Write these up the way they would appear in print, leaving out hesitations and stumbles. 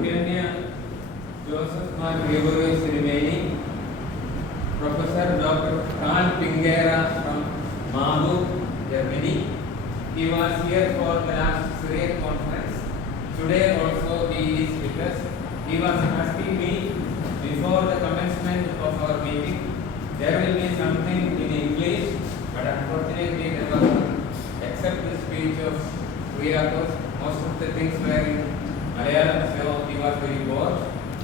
Evgenia Joseph Mar Gregorio Siriveni, Professor Dr. Karl Pingera from Marburg, Germany. He was here for the last Syriac conference. Today also he is with us. He was asking me before the commencement of our meeting, there will be something in English, but unfortunately there was, except the speech of Kyriakos, most of the things were in Malayalam, so he was very bored.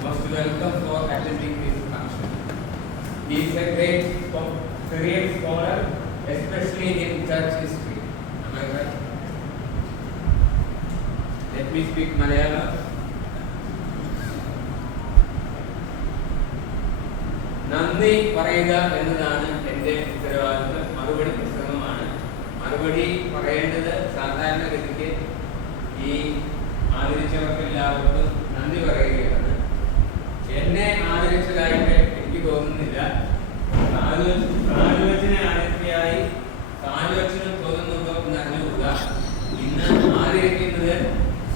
Most welcome for attending this function. He is a great Syriac scholar, especially in church history. Am I right? Let me speak Malayalam. നന്ദി പറയുക എന്നതാണ് എൻ്റെ ഉത്തരവാദിത്വം. മറുപടി പുസ്തകമാണ്. മറുപടി പറയേണ്ടത് സാധാരണഗതിക്ക് ഈ ആദരിച്ചവർക്കെല്ലാവർക്കും നന്ദി പറയുകയാണ്. എന്നെ ആദരിച്ചതായിട്ട് എനിക്ക് തോന്നുന്നില്ല. സാനുവച്ചനെ ആദരിച്ചയായി സാനുവച്ചനും തോന്നുന്നുണ്ടോ എന്ന് അറിഞ്ഞുകൂടുക. ഇന്ന് ആദരിക്കുന്നത്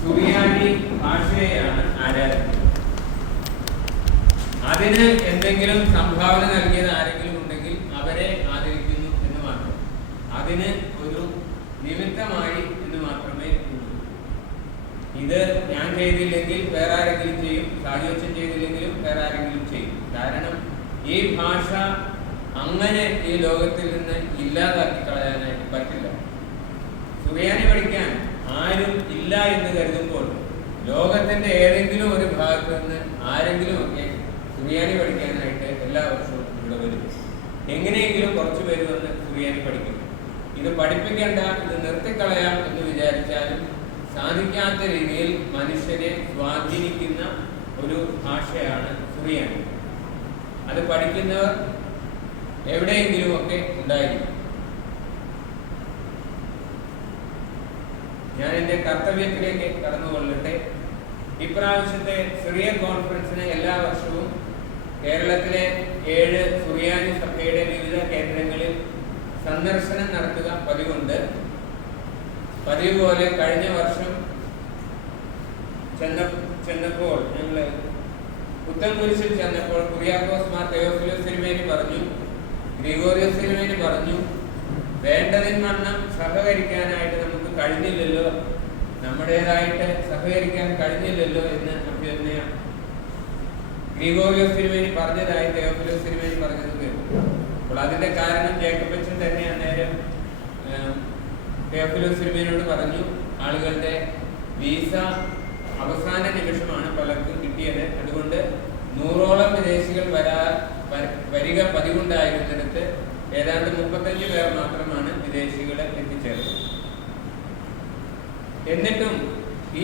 സുറിയാനി ഭാഷയെയാണ് ആരാധിക്കുന്നത്. അതിന് എന്തെങ്കിലും സംഭാവന നൽകിയത് ആരെങ്കിലും ഉണ്ടെങ്കിൽ അവരെ ആദരിക്കുന്നു എന്ന് മാത്രം. അതിന് ഒരു നിമിത്തമായി എന്ന് മാത്രമേ ഉള്ളൂ. ഇത് ഞാൻ ചെയ്തില്ലെങ്കിൽ വേറെ ആരെങ്കിലും ചെയ്യും, സാജോച്ചൻ ചെയ്തില്ലെങ്കിലും വേറെ ആരെങ്കിലും ചെയ്യും. കാരണം ഈ ഭാഷ അങ്ങനെ ഈ ലോകത്തിൽ നിന്ന് ഇല്ലാതാക്കി കളയാനായിട്ട് പറ്റില്ല. സുറിയാനി പഠിക്കാൻ ആരും ഇല്ല എന്ന് കരുതുമ്പോൾ ലോകത്തിന്റെ ഏതെങ്കിലും ഒരു ഭാഗത്ത് നിന്ന് ആരെങ്കിലും ഒക്കെ സുറിയാനി പഠിക്കാനായിട്ട് എല്ലാ വർഷവും ഇവിടെ വരും. എങ്ങനെയെങ്കിലും കുറച്ച് പേര് വന്ന് സുറിയാനി പഠിക്കും. ഇത് പഠിപ്പിക്കേണ്ട, ഇത് നിർത്തിക്കളയാം എന്ന് വിചാരിച്ചാലും സാധിക്കാത്ത രീതിയിൽ മനുഷ്യരെ സ്വാധീനിക്കുന്ന ഒരു ഭാഷയാണ് സുറിയാനി. അത് പഠിക്കുന്നവർ എവിടെയെങ്കിലും ഒക്കെ ഉണ്ടായിരിക്കും. ഞാൻ എൻ്റെ കർത്തവ്യത്തിലേക്ക് കടന്നുകൊള്ളട്ടെ. ഇപ്രാവശ്യത്തെ സിറിയക് കോൺഫറൻസിന് എല്ലാ വർഷവും കേരളത്തിലെ 7 സുറിയാനി സഭയുടെ വിവിധ കേന്ദ്രങ്ങളിൽ സന്ദർശനം നടത്തുക പതിവുണ്ട്. പതിവ് പോലെ കഴിഞ്ഞ വർഷം ചെന്നപ്പോൾ ഞങ്ങൾ പുത്തൻകുരിശിൽ ചെന്നപ്പോൾ കുര്യാക്കോസ് മാർ തെയോഫിലോസ് തിരുമേനി പറഞ്ഞു, ഗ്രിഗോറിയോസ് തിരുമേനി പറഞ്ഞു, വേണ്ടതിൻവണ്ണം സഹകരിക്കാനായിട്ട് നമുക്ക് കഴിഞ്ഞില്ലല്ലോ, നമ്മുടേതായിട്ട് സഹകരിക്കാൻ കഴിഞ്ഞില്ലല്ലോ എന്ന് അഭ്യർത്ഥനയാണ്. ഗ്രിഗോറിയോസ് തിരുമേനി പറഞ്ഞതായി തെയോഫിലോസ് തിരുമേനി പറഞ്ഞത് കേട്ടു. അപ്പോൾ അതിന്റെ കാരണം ജേക്കബച്ചൻ തന്നെ അന്നേരം തെയോഫിലോസ് തിരുമേനിയോട് പറഞ്ഞു, ആളുകളുടെ വീസ അവസാന നിമിഷമാണ് പലർക്കും കിട്ടിയത്. അതുകൊണ്ട് 100ഓളം വിദേശികൾ വരിക പതിവുണ്ടായിരുന്നിടത്ത് ഏതാണ്ട് 35 പേർ മാത്രമാണ് വിദേശികളെ എത്തിച്ചേർന്നത്. എന്നിട്ടും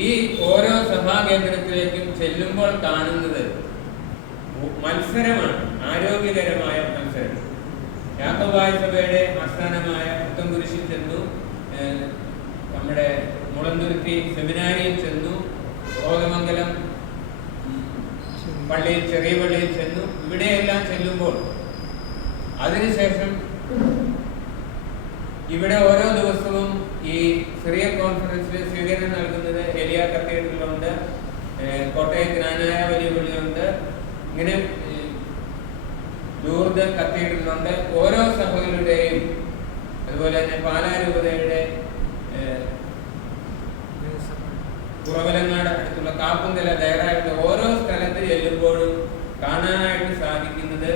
ഈ ഓരോ സഭാകേന്ദ്രത്തിലേക്കും ചെല്ലുമ്പോൾ കാണുന്നത് മത്സരമാണ്, ആരോഗ്യകരമായ മത്സരം. യാക്കോബായ സഭയുടെ ആസ്ഥാനമായ പുത്തൻകുരിശിൽ ചെന്നു, നമ്മുടെ മുളന്തുരുത്തി സെമിനാരിയിൽ ചെന്നു, കോതമംഗലം പള്ളിയിൽ, ചെറിയ പള്ളിയിൽ ചെന്നു. ഇവിടെയെല്ലാം ചെല്ലുമ്പോൾ അതിനുശേഷം ഇവിടെ ഓരോ ദിവസവും ഈ സിറിയക് കോൺഫറൻസിൽ സ്വീകരണം നൽകുന്നത് എലിയ കത്തീഡ്രലുണ്ട്, കോട്ടയം ജ്ഞാനായ വലിയ പള്ളിയുണ്ട്, ഇങ്ങനെ ലൂർദ് കത്തീഡ്രലുണ്ട്. ഓരോ സഭകളുടെയും, അതുപോലെ തന്നെ പാലാരൂപതയുടെ കുറവലങ്ങാട് അടുത്തുള്ള കാപ്പുന്തല ദയറായിട്ട് ഓരോ സ്ഥലത്ത് ചെല്ലുമ്പോഴും കാണാനായിട്ട് സാധിക്കുന്നത്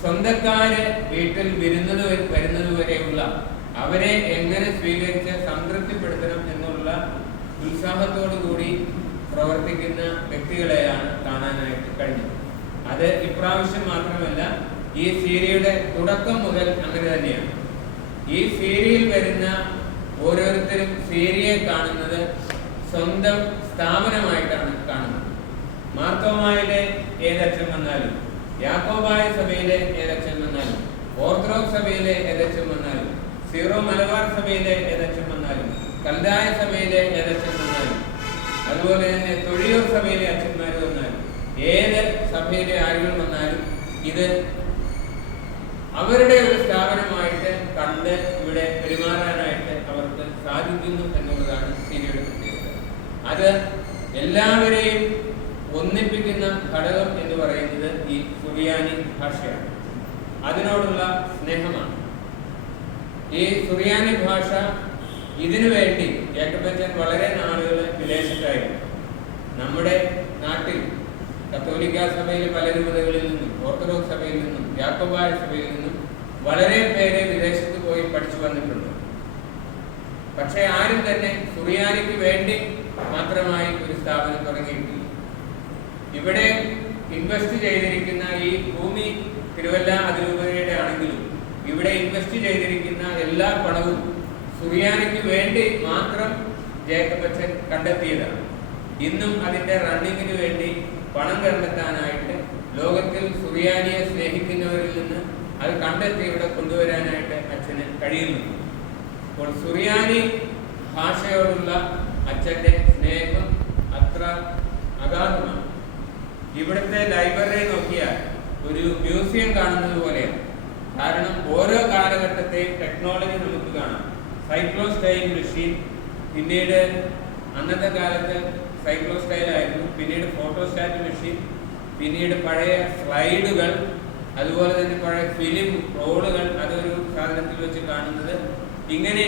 സ്വന്തക്കാര് വീട്ടിൽ വരുന്നത് വരെയുള്ള അവരെ എങ്ങനെ സ്വീകരിച്ച് സംതൃപ്തിപ്പെടുത്തണം എന്നുള്ള ഉത്സാഹത്തോടു കൂടി പ്രവർത്തിക്കുന്ന വ്യക്തികളെയാണ് കാണാനായിട്ട് കഴിഞ്ഞത്. അത് ഇപ്രാവശ്യം മാത്രമല്ല, ഈ സീരിയയുടെ തുടക്കം മുതൽ അങ്ങനെ തന്നെയാണ്. ഈ സീരിയയിൽ വരുന്ന ഓരോരുത്തരും സീരിയയെ കാണുന്നത് സ്വന്തം സ്ഥാപനമായിട്ടാണ് കാണുന്നത്. മാർത്തോമായിലെ ഏതച്ഛൻ വന്നാലും, യാക്കോബായ സഭയിലെ ഏതച്ഛൻ വന്നാലും, ഓർത്തഡോക്സ് സഭയിലെ ഏതച്ഛൻ വന്നാലും, സീറോ മലബാർ സഭയിലെ ഏതച്ഛൻ വന്നാലും, കൽദായ സഭയിലെ ഏതച്ഛൻ വന്നാലും, അതുപോലെ തന്നെ തൊഴിയൂർ സഭയിലെ അച്ഛന്മാർ വന്നാലും, ഏത് സഭയിലെ ആളുകൾ വന്നാലും ഇത് അവരുടെ ഒരു സ്ഥാപനമായിട്ട് കണ്ട് ഇവിടെ പെരുമാറാനായിട്ട് അവർക്ക് സാധിക്കുന്നു എന്നുള്ളതാണ് സീരിയയുടെ പ്രത്യേകത. അത് എല്ലാവരെയും ഒന്നിപ്പിക്കുന്ന ഘടകം എന്ന് പറയുന്നത് ഈ സുറിയാനി ഭാഷയാണ്. അതിനോടുള്ള സ്നേഹമാണ്. ഈ സുറിയാനി ഭാഷ ഇതിനു വേണ്ടി ജേക്കബ് അച്ഛൻ വളരെ നാളുകൾ വിദേശത്തായിരുന്നു. നമ്മുടെ നാട്ടിൽ കത്തോലിക്ക സഭയിലെ പല രൂപതകളിൽ നിന്നും, ഓർത്തഡോക്സ് സഭയിൽ നിന്നും, യാക്കോബായ സഭയിൽ നിന്നും വളരെ പേരെ വിദേശത്ത് പോയി പഠിച്ചു വന്നിട്ടുണ്ട്. പക്ഷെ ആരും തന്നെ സുറിയാനിക്ക് വേണ്ടി മാത്രമായി ഒരു സ്ഥാപനം തുടങ്ങിയിട്ടില്ല. ഇവിടെ ഇൻവെസ്റ്റ് ചെയ്തിരിക്കുന്ന ഈ ഭൂമി തിരുവല്ല അതിരൂപതയുടെ ആണെങ്കിലും ഇവിടെ ഇൻവെസ്റ്റ് ചെയ്തിരിക്കുന്ന എല്ലാ പണവും സുറിയാനിക്ക് വേണ്ടി മാത്രം ജേക്കബ് അച്ഛൻ കണ്ടെത്തിയതാണ്. ഇന്നും അതിന്റെ റണ്ണിങ്ങിന് വേണ്ടി പണം കണ്ടെത്താനായിട്ട് ലോകത്തിൽ സുറിയാനിയെ സ്നേഹിക്കുന്നവരിൽ നിന്ന് അത് കണ്ടെത്തി ഇവിടെ കൊണ്ടുവരാനായിട്ട് അച്ഛന് കഴിയുന്നു. അപ്പോൾ സുറിയാനി ഭാഷയോടുള്ള അച്ഛൻ്റെ സ്നേഹം അത്ര അഗാധമാണ്. ഇവിടുത്തെ ലൈബ്രറി നോക്കിയാൽ ഒരു മ്യൂസിയം കാണുന്നത് പോലെയാണ്. കാരണം ഓരോ കാലഘട്ടത്തെയും ടെക്നോളജി നമുക്ക് കാണാം. സൈക്ലോസ്റ്റൈൽ മെഷീൻ, പിന്നീട് അന്നത്തെ കാലത്ത് സൈക്ലോസ്റ്റൈലായിരുന്നു, പിന്നീട് ഫോട്ടോസ്റ്റാറ്റ് മെഷീൻ, പിന്നീട് പഴയ സ്ലൈഡുകൾ, അതുപോലെ തന്നെ പഴയ ഫിലിം റോളുകൾ, അതൊരു സാധനത്തിൽ വെച്ച് കാണുന്നത്. ഇങ്ങനെ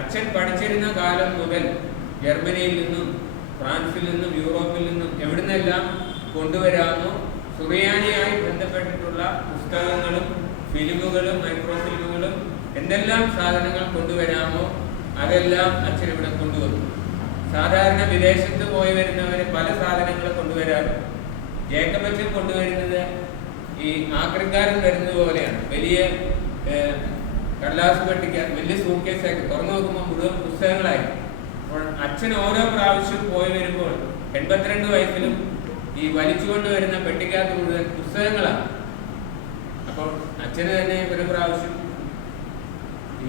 അച്ഛൻ പഠിച്ചിരുന്ന കാലം മുതൽ ജർമ്മനിയിൽ നിന്നും ഫ്രാൻസിൽ നിന്നും യൂറോപ്പിൽ നിന്നും എവിടുന്നെല്ലാം കൊണ്ടുവരാമോ സുറിയാനിയായി ബന്ധപ്പെട്ടിട്ടുള്ള പുസ്തകങ്ങളും ഫിലിമുകളും മൈക്രോ ഫിലിമുകളും എന്തെല്ലാം സാധനങ്ങൾ കൊണ്ടുവരാമോ അതെല്ലാം അച്ഛൻ ഇവിടെ കൊണ്ടുവന്നു. സാധാരണ വിദേശത്ത് പോയി വരുന്നവര് പല സാധനങ്ങൾ കൊണ്ടുവരാറുണ്ട്. ജേക്കബ് അച്ഛൻ കൊണ്ടുവരുന്നത് ഈ ആക്രിക്കാരൻ വരുന്നത് പോലെയാണ്. വലിയ കടലാസ് പെട്ടിക്കാൻ വലിയ സൂട്ട്കേസാക്കി തുറന്നു നോക്കുമ്പോൾ മുഴുവൻ പുസ്തകങ്ങളായിരുന്നു. അപ്പോൾ അച്ഛൻ ഓരോ പ്രാവശ്യം പോയി വരുമ്പോൾ 82 വയസ്സിലും ഈ വലിച്ചുകൊണ്ട് വരുന്ന പെട്ടിക്കകത്ത് മുഴുവൻ പുസ്തകങ്ങളാണ്. അപ്പോൾ അച്ഛന് തന്നെ ഒരു പ്രാവശ്യം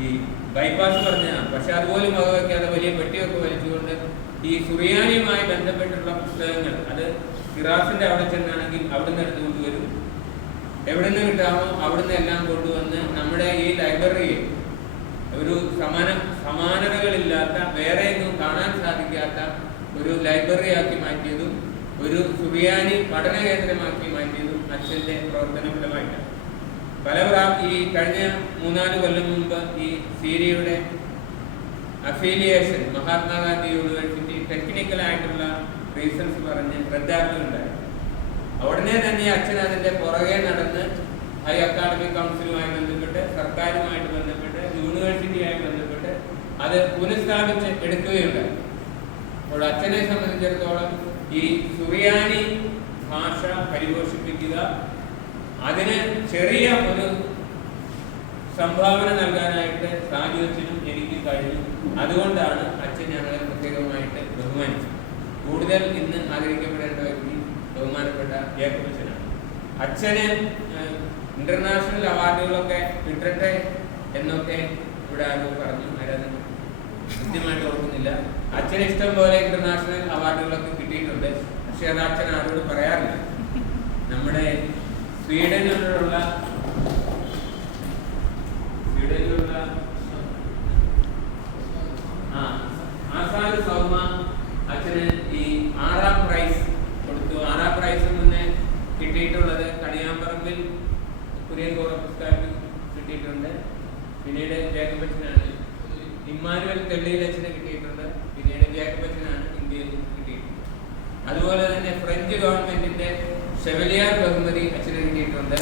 ഈ ബൈപ്പാസ് പറഞ്ഞതാണ്. പക്ഷെ അതുപോലും വകവയ്ക്കാതെ വലിയ പെട്ടിയൊക്കെ വലിച്ചുകൊണ്ട് ഈ സുറിയാനിയുമായി ബന്ധപ്പെട്ടുള്ള പുസ്തകങ്ങൾ, അത് ഫിറാസിന്റെ അവിടെ ചെന്നാണെങ്കിൽ അവിടുന്ന് എടുത്തുകൊണ്ട് വരും. എവിടെ നിന്ന് കിട്ടാമോ അവിടുന്ന് എല്ലാം കൊണ്ടുവന്ന് നമ്മുടെ ഈ ലൈബ്രറിയെ ഒരു സമാനതകളില്ലാത്ത, വേറെ ഒന്നും കാണാൻ സാധിക്കാത്ത ഒരു ലൈബ്രറി ആക്കി മാറ്റിയതും ഒരു സുറിയാനി പഠന കേന്ദ്രമാക്കി മാറ്റിയതും അച്ഛൻ്റെ പ്രവർത്തന ഫലമായിട്ടാണ്. ഈ കഴിഞ്ഞ 3-4 കൊല്ലം മുമ്പ് ഈ സീരിയയുടെ അഫിലിയേഷൻ മഹാത്മാഗാന്ധി യൂണിവേഴ്സിറ്റി ടെക്നിക്കലായിട്ടുള്ള റീസൺസ് പറഞ്ഞ് റദ്ദാക്കുകയുണ്ടായി. ഉടനെ തന്നെ അച്ഛൻ അതിൻ്റെ പുറകെ നടന്ന് ഹൈ അക്കാഡമിക് കൗൺസിലുമായി ബന്ധപ്പെട്ട്, സർക്കാരുമായിട്ട് ബന്ധപ്പെട്ട്, യൂണിവേഴ്സിറ്റിയുമായി ബന്ധപ്പെട്ട് അത് പുനഃസ്ഥാപിച്ച് എടുക്കുകയുണ്ടായി. അപ്പോൾ അച്ഛനെ സംബന്ധിച്ചിടത്തോളം ഈ സുറിയാനി ഭാഷ പരിപോഷിപ്പിക്കുക, അതിന് ചെറിയ ഒരു സംഭാവന നൽകാനായിട്ട് സാജുവച്ചനും എനിക്ക് കഴിഞ്ഞു. അതുകൊണ്ടാണ് അച്ഛൻ ഞങ്ങളെ പ്രത്യേകമായിട്ട് ബഹുമാനിച്ചത്. കൂടുതൽ ഇന്ന് ആദരിക്കപ്പെടേണ്ട വ്യക്തി ബഹുമാനപ്പെട്ട ജേക്കബ് അച്ഛനാണ്. അച്ഛന് ഇന്റർനാഷണൽ അവാർഡുകളൊക്കെ കിട്ടട്ടെ എന്നൊക്കെ ഇവിടെ ആരോ പറഞ്ഞു. ആരാധന കൃത്യമായിട്ട് ഓർക്കുന്നില്ല. അച്ഛന് ഇഷ്ടം പോലെ ഇന്റർനാഷണൽ അവാർഡുകളൊക്കെ കിട്ടിയിട്ടുണ്ട്. പക്ഷെ അത് അച്ഛൻ ആരോട് പറയാറില്ല. നമ്മുടെ സ്വീഡനിലുള്ള ആസാദ് സൗമ അച്ഛന് ഈ 6ാം പ്രൈസ് കൊടുത്തു. 6ാം പ്രൈസിൽ നിന്ന് കിട്ടിയിട്ടുള്ളത് കണിയാമ്പറമ്പിൽ കുര്യൻ കോറപ്പസ്കാർക്ക് കിട്ടിയിട്ടുണ്ട്. പിന്നീട് ജേക്കബ് അച്ഛനാണ്. ഇമ്മാനുവൽ തെള്ളിയിൽ അച്ഛന് കിട്ടിയിട്ടുണ്ട്. പിന്നീട് ജേക്കബ് അച്ഛനാണ് ഇന്ത്യയിൽ കിട്ടിയിട്ടുണ്ട്. അതുപോലെ തന്നെ ഫ്രഞ്ച് ഗവൺമെന്റിന്റെ ഷെവലിയാർ ബഹുമതി അച്ഛന് കിട്ടിയിട്ടുണ്ട്.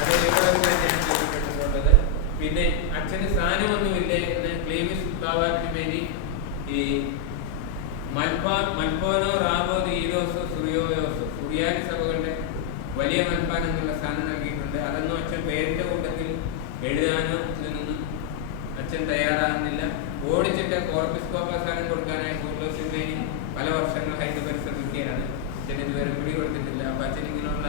അത് കിട്ടിയിട്ടുള്ളത്. പിന്നെ അച്ഛന് സ്ഥാനമൊന്നുമില്ല എന്ന് ക്ലീമിസ് ബാബാക്കിന് വേണ്ടി ഈ മൽപ്പോനോ റാബോ ഈദോസോ സുറിയോയോസോ സുറിയാനി സഭകളുടെ വലിയ മൽപ്പാൻ എന്നുള്ള സ്ഥാനം നൽകിയിട്ടുണ്ട്. അതൊന്നും അച്ഛൻ പേരിന്റെ കൂട്ടത്തിൽ എഴുതാനോ ഇതിനൊന്നും അച്ഛൻ തയ്യാറാകുന്നില്ല. ഓടിച്ചിട്ട് കോർപ്പിസ്കോപ്പ സ്ഥാനം കൊടുക്കാനായി കൂർലോസിന്മേനി പല വർഷങ്ങളായിട്ട് പരിശ്രമിക്കുകയാണ്. അച്ഛൻ ഇതുവരെ പിടി കൊടുത്തിട്ടില്ല. അപ്പൊ അച്ഛൻ ഇങ്ങനെയുള്ള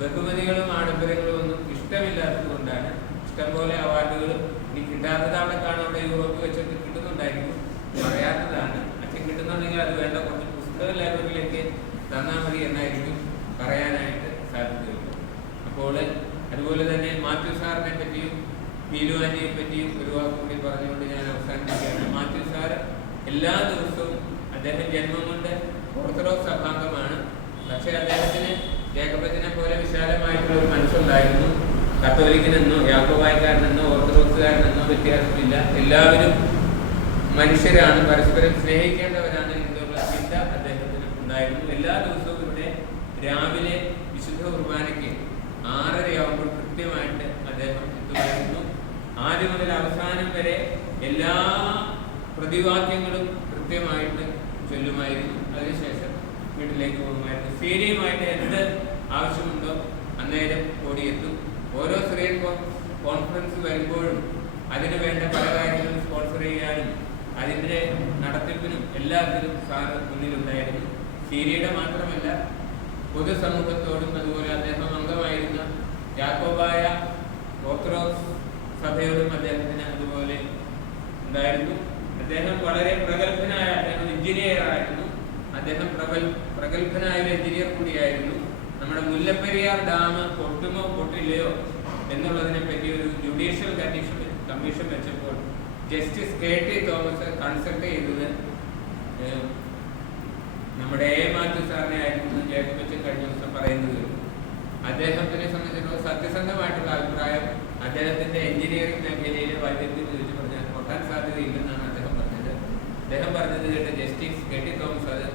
ബഹുമതികളും ആഡംബരങ്ങളും ഒന്നും ഇഷ്ടമില്ലാത്തത് കൊണ്ടാണ്. ഇഷ്ടംപോലെ അവാർഡുകളും ഇനി കിട്ടാത്തതാണെക്കാണ് അവിടെ യൂറോപ്പ് വെച്ചൊക്കെ കിട്ടുന്നുണ്ടായിരിക്കും, പറയാത്തതാണ്. അച്ഛൻ കിട്ടുന്നുണ്ടെങ്കിൽ അത് വേണ്ട, കുറച്ച് പുസ്തക ലൈബ്രറിയിലേക്ക് തന്നാൽ മതി എന്നായിരിക്കും പറയാനായിട്ട് സാധ്യതയുള്ളൂ. അപ്പോൾ അതുപോലെ തന്നെ മാത്യു സാറിനെ പറ്റിയും പീലു ആന്റിയെ പറ്റിയും ഒരു വാക്ക് കൂടി പറഞ്ഞുകൊണ്ട് ഞാൻ അവസാനിപ്പിക്കുകയാണ്. മാത്യു സാർ എല്ലാ ദിവസവും അദ്ദേഹം ജന്മം കൊണ്ട് ഓർത്തഡോക്സ് സഭാംഗമാണ്. പക്ഷേ അദ്ദേഹത്തിന് ജേക്കബച്ചനെ പോലെ വിശാലമായിട്ടുള്ള ഒരു മനസ്സുണ്ടായിരുന്നു. കത്തോലിക്കനെന്നോ യാക്കോബായക്കാരനെന്നോ ഓർത്തഡോക്സുകാരനെന്നോ വ്യത്യാസമില്ല. എല്ലാവരും മനുഷ്യരാണ്, പരസ്പരം സ്നേഹിക്കേണ്ടവരാണ് എന്നുള്ള ചിന്ത അദ്ദേഹത്തിന് ഉണ്ടായിരുന്നു. എല്ലാ ദിവസവും ഇവിടെ രാവിലെ വിശുദ്ധ കുർബാനയ്ക്ക് 6:30 കൃത്യമായിട്ട് അദ്ദേഹം എത്തുമായിരുന്നു. ആദ്യം മുതൽ അവസാനം വരെ എല്ലാ പ്രതിവാക്യങ്ങളും കൃത്യമായിട്ട് ചൊല്ലുമായിരുന്നു. അതിനുശേഷം വീട്ടിലേക്ക് പോകുമായിരുന്നു. സീരിയമായിട്ട് എന്ത് ആവശ്യമുണ്ടോ അന്നേരം ഓടിയെത്തും. ഓരോ സിറിയൻ കോൺഫറൻസ് വരുമ്പോഴും അതിന് വേണ്ട പല കാര്യങ്ങളും സ്പോൺസർ ചെയ്യാനും അതിൻ്റെ നടത്തിപ്പിനും എല്ലാത്തിനും സാറ് മുന്നിലുണ്ടായിരുന്നു. സീരിയയുടെ മാത്രമല്ല, പൊതുസമൂഹത്തോടും അതുപോലെ അദ്ദേഹം അംഗമായിരുന്ന യാക്കോബായ ഓർത്തഡോക്സ് സഭയോടും അദ്ദേഹത്തിന് അതുപോലെ ഉണ്ടായിരുന്നു. അദ്ദേഹം വളരെ പ്രഗത്ഭനായ, അദ്ദേഹം എഞ്ചിനീയറായിരുന്നു. അദ്ദേഹം പ്രഗത്ഭനായ ഒരു എഞ്ചിനീയർ കൂടിയായിരുന്നു. നമ്മുടെ മുല്ലപ്പെരിയാർ ഡാം പൊട്ടുമോ പൊട്ടില്ലയോ എന്നുള്ളതിനെ പറ്റി ഒരു ജുഡീഷ്യൽ കമ്മീഷൻ വെച്ചപ്പോൾ ജസ്റ്റിസ് KT തോമസ് കൺസൾട്ട് ചെയ്തത് നമ്മുടെ A. മാത്യു സാറിനെ ആയിരുന്നു. ജേക്കബച്ചൻ കഴിഞ്ഞ ദിവസം പറയുന്നത് അദ്ദേഹത്തിനെ സംബന്ധിച്ചിടത്തോളം സത്യസന്ധമായിട്ടുള്ള അഭിപ്രായം, അദ്ദേഹത്തിന്റെ എഞ്ചിനീയറിംഗ് മേഖലയിലെ വൈദ്യുതി ചോദിച്ചു പറഞ്ഞാൽ പൊട്ടാൻ സാധ്യതയില്ലെന്നാണ് അദ്ദേഹം പറഞ്ഞത്. അദ്ദേഹം പറഞ്ഞത് കേട്ട് ജസ്റ്റിസ് KT തോമസ് അത്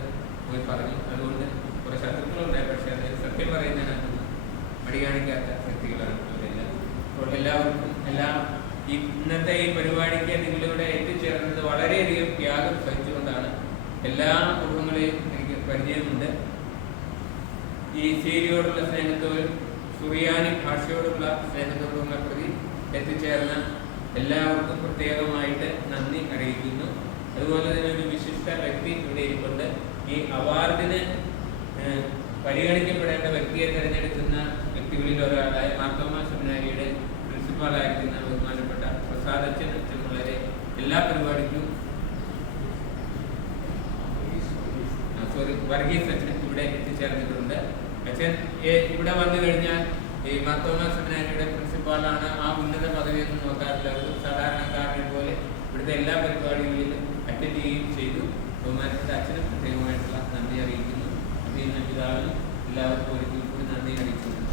പോയി പറഞ്ഞു. അതുകൊണ്ട് കുറെ ശത്രുക്കളുണ്ടായി, പക്ഷേ അത് സത്യം പറയുന്നതിനകത്ത് മടി കാണിക്കാത്ത വ്യക്തികളാണ് അവരെല്ലാം. അപ്പോൾ എല്ലാവർക്കും ഇന്നത്തെ ഈ പരിപാടിക്ക് നിങ്ങളിവിടെ എത്തിച്ചേർന്നത് വളരെയധികം ത്യാഗം സഹിച്ചുകൊണ്ടാണ്. എല്ലാ കുടുംബങ്ങളെയും എനിക്ക് പരിചയമുണ്ട്. ഈ സീരിയോടുള്ള സ്നേഹത്തോടും സുറിയാനി ഭാഷയോടുള്ള സ്നേഹത്തോടുള്ള പ്രതി എത്തിച്ചേർന്ന എല്ലാവർക്കും പ്രത്യേകമായിട്ട് നന്ദി അറിയിക്കുന്നു. അതുപോലെ തന്നെ ഒരു വിശിഷ്ട വ്യക്തി ഇവിടെ ഇരിപ്പുണ്ട്. ഈ അവാർഡിന് പരിഗണിക്കപ്പെടേണ്ട വ്യക്തിയെ തിരഞ്ഞെടുക്കുന്ന വ്യക്തികളിൽ ഒരാളായ മാർത്തോമാ സെമിനാരിയുടെ പ്രിൻസിപ്പാളായിരിക്കുന്ന ബഹുമാനപ്പെട്ട പ്രസാദ് അച്ഛൻ വളരെ എല്ലാ പരിപാടിക്കും വർഗീസ് അച്ഛൻ ഇവിടെ എത്തിച്ചേർന്നിട്ടുണ്ട്. അച്ഛൻ ഇവിടെ വന്നു കഴിഞ്ഞാൽ ഈ മാർത്തോമാ സെമിനാരിയുടെ പ്രിൻസിപ്പാളാണ്, ആ ഉന്നത പദവിയൊന്നും നോക്കാറില്ല. ഒരു സാധാരണക്കാരനെ പോലെ ഇവിടുത്തെ എല്ലാ പരിപാടികളിലും അറ്റൻഡ് ചെയ്യുകയും ചെയ്തു. ബഹുമാനപ്പെട്ട അച്ഛനും പ്രത്യേകമായിട്ടുള്ള നന്ദി അറിയിക്കുന്നു. പിതാവിനും എല്ലാവർക്കും ഒരിക്കൽ കൂടി നന്ദി അറിയിക്കുന്നു.